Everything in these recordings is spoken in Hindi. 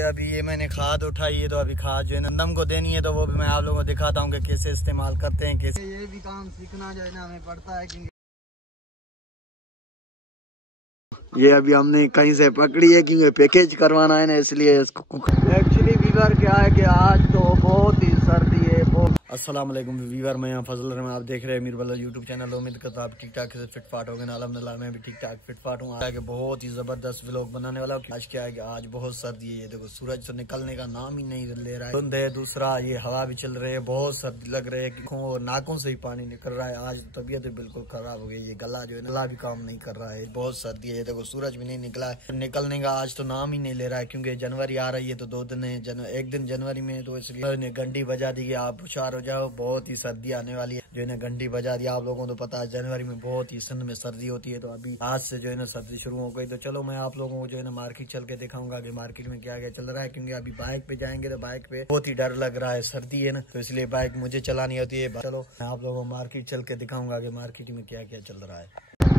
अभी ये मैंने खाद उठाई है, तो अभी खाद जो है ना गंदम को देनी है, तो वो भी मैं आप लोगों को दिखाता हूँ कि कैसे इस्तेमाल करते हैं, कैसे ये भी काम सीखना जो है ना हमें पड़ता है। क्योंकि ये अभी हमने कहीं से पकड़ी है क्योंकि पैकेज करवाना है ना, इसलिए इसको एक्चुअली वीवर क्या है कि आज तो बहुत ही सर्दी है। अस्सलाम वालेकुम वीवर, मैं यहाँ फजल रहमान, आप देख रहे हैं मीर बल्ला यूट्यूब चैनल। उम्मीद करता हूँ आप ठीक ठाक से फिट फाट हो गए ना। अल्हम्दुलिल्लाह मैं भी ठीक ठाक फिट फाट हूँ। आगे बहुत ही जबरदस्त व्लॉग बनाने वाला हूँ। आज क्या है कि आज बहुत सर्दी है। ये देखो सूरज तो निकलने का नाम ही नहीं ले रहा है, धुंध है। दूसरा ये हवा भी चल रही है, बहुत सर्दी लग रही है और नाकों से ही पानी निकल रहा है। आज तबीयत बिल्कुल खराब हो गई। ये गला जो है गला भी काम नहीं कर रहा है, बहुत सर्दी है। देखो सूरज भी नहीं निकला है, निकलने का आज तो नाम ही नहीं ले रहा है। क्योंकि जनवरी आ रही है तो 2 दिन है, एक दिन जनवरी में, तो इसलिए घंटी बजा दी कि आप हुशार हो जाओ, बहुत ही सर्दी आने वाली है। जो है ना घंटी बजा दिया। आप लोगों को तो पता है जनवरी में बहुत ही सिंध में सर्दी होती है, तो अभी आज से जो है ना सर्दी शुरू हो गई। तो चलो मैं आप लोगों को जो है ना मार्केट चल के दिखाऊंगा कि मार्केट में क्या क्या चल रहा है। क्योंकि अभी बाइक पे जाएंगे तो बाइक पे बहुत ही डर लग रहा है, सर्दी है ना, तो इसलिए बाइक मुझे चलानी होती है। चलो मैं आप लोगों को मार्केट चल के दिखाऊंगा कि मार्केट में क्या क्या चल रहा है।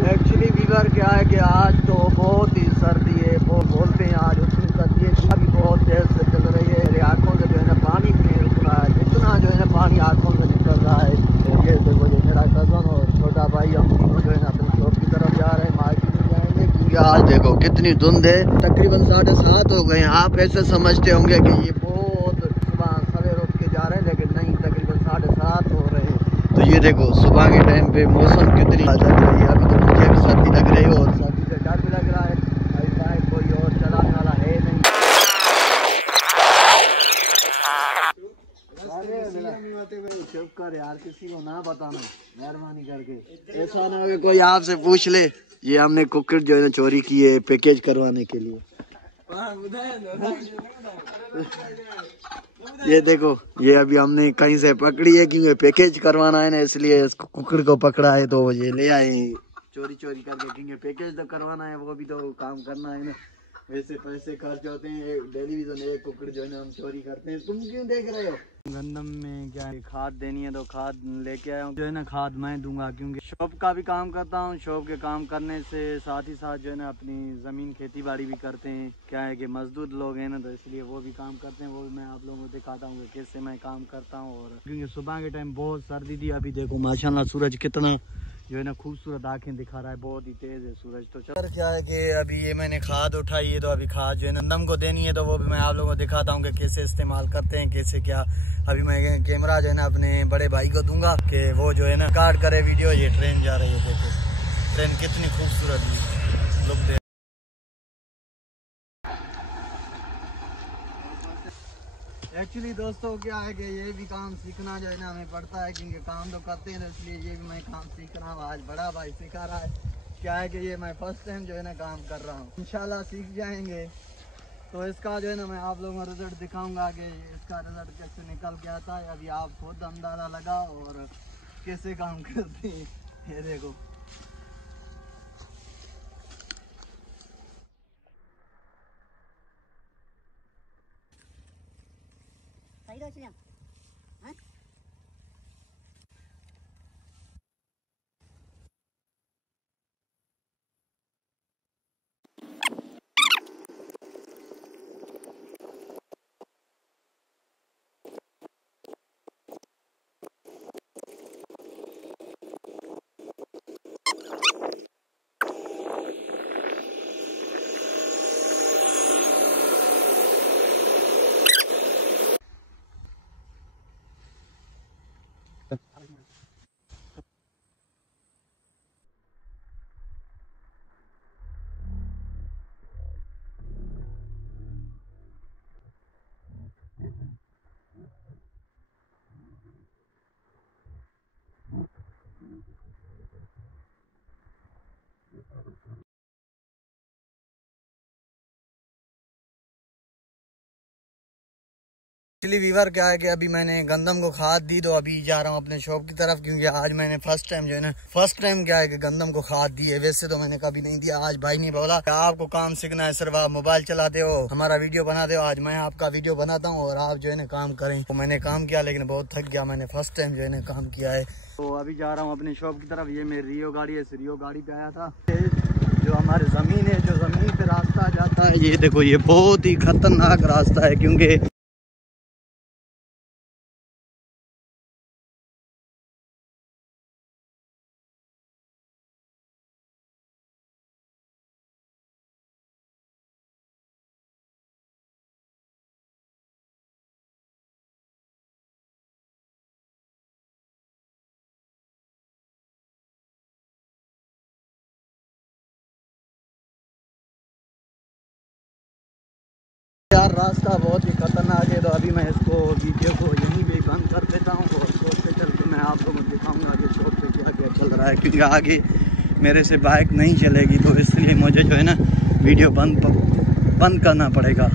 एक्चुअली वीवर क्या है कि आज तो बहुत ही सर्दी है, वो बोलते हैं आज उतनी सर्दी है, अभी बहुत तेज से चल रही है। मेरी आंखों से जो है ना पानी नहीं रुक रहा है, इतना जो है ना पानी आंखों से निकल रहा है। ये देखो, ये मेरा कजन और छोटा भाई, हम तीनों जो है ना अपनी शॉप की तरफ जा रहे हैं, मार्केट में जाएंगे। क्योंकि आज देखो कितनी धुंध है, तकरीबन 7:30 हो गए। आप ऐसे समझते होंगे कि ये बहुत सुबह सवेरे उठ के जा रहे हैं, लेकिन नहीं, तकरीबन 7:30 हो रहे हैं। तो ये देखो सुबह के टाइम पे मौसम कितनी आ जाती है। अभी तो मुझे भी सर्दी लग रही है और सर्दी से डर भी लग रहा है। अभी बाइक कोई और चलाने वाला है नहीं। चुप कर यार, किसी को ना बताना मेहरबानी करके। ऐसा ना हो कि कोई आपसे पूछ ले। ये हमने कुकर जो है ना चोरी की है पैकेज करवाने के लिए। ये देखो, ये अभी हमने कहीं से पकड़ी है क्योंकि पैकेज करवाना है ना, इसलिए इसको कुकर को पकड़ा है। तो ये ले आए चोरी करके, क्योंकि पैकेज तो करवाना है, वो भी तो काम करना है ना। वैसे पैसे खर्च होते हैं, टेलीविजन एक कुकर जो है ना हम चोरी करते हैं। तुम क्यों देख रहे हो? गंदम में क्या है, खाद देनी है तो खाद लेके आया हूँ। जो है ना खाद मैं दूंगा, क्योंकि शॉप का भी काम करता हूँ। शॉप के काम करने से साथ ही साथ जो है ना अपनी जमीन खेती बाड़ी भी करते हैं। क्या है कि मजदूर लोग हैं ना, तो इसलिए वो भी काम करते हैं। वो भी मैं आप लोगों को दिखाता हूँ कि कैसे मैं काम करता हूँ। और क्योंकि सुबह के टाइम बहुत सर्दी थी, अभी देखो माशाल्लाह सूरज कितना जो है ना खूबसूरत आंखें दिखा रहा है, बहुत ही तेज है सूरज। तो चलो क्या है कि अभी ये मैंने खाद उठाई है, तो अभी खाद जो है ना गंदम को देनी है, तो वो भी मैं आप लोगों को दिखाता हूँ कि कैसे इस्तेमाल करते हैं, कैसे क्या। अभी मैं कैमरा जो है ना अपने बड़े भाई को दूंगा कि वो जो है ना रिकॉर्ड करे वीडियो। ये ट्रेन जा रही है, देखो ट्रेन कितनी खूबसूरत लुक दे। एक्चुअली दोस्तों क्या है कि ये भी काम सीखना जो है ना हमें पड़ता है। क्योंकि काम तो करते हैं, इसलिए ये भी मैं काम सीख रहा हूँ। आज बड़ा भाई सिखा रहा है। क्या है कि ये मैं फर्स्ट टाइम जो है ना काम कर रहा हूँ, इंशाल्लाह सीख जाएंगे। तो इसका जो है ना मैं आप लोगों को रिजल्ट दिखाऊंगा कि इसका रिजल्ट कैसे निकल के आता है। अभी आप खुद अंदाजा लगा और कैसे काम करते हैं। ये देखो, एक्चुअली वीवर क्या है कि अभी मैंने गंदम को खाद दी, तो अभी जा रहा हूँ अपने शॉप की तरफ। क्योंकि आज मैंने फर्स्ट टाइम जो है ना क्या है कि गंदम को खाद दी है। वैसे तो मैंने कभी नहीं दिया। आज भाई ने बोला आपको काम सीखना है, सिर्फ आप मोबाइल चलाते हो, हमारा वीडियो बनाते हो। आज मैं आपका वीडियो बनाता हूँ और आप जो है ना काम करें। तो मैंने काम किया, लेकिन बहुत थक गया। मैंने फर्स्ट टाइम जो है ना काम किया है। तो अभी जा रहा हूँ अपनी शॉप की तरफ। ये मेरी रियो गाड़ी है, इस रियो गाड़ी पे आया था। जो हमारी ज़मीन है, जो ज़मीन पे रास्ता जाता है, ये देखो ये बहुत ही खतरनाक रास्ता है क्योंकि यार रास्ता बहुत ही खतरनाक है। तो अभी मैं इसको वीडियो को यहीं भी बंद कर देता हूँ और शॉप पे चल के मैं आप लोगों को दिखाऊंगा कि शॉप पे क्या क्या चल रहा है, क्योंकि आगे मेरे से बाइक नहीं चलेगी, तो इसलिए मुझे जो है ना वीडियो बंद करना पड़ेगा।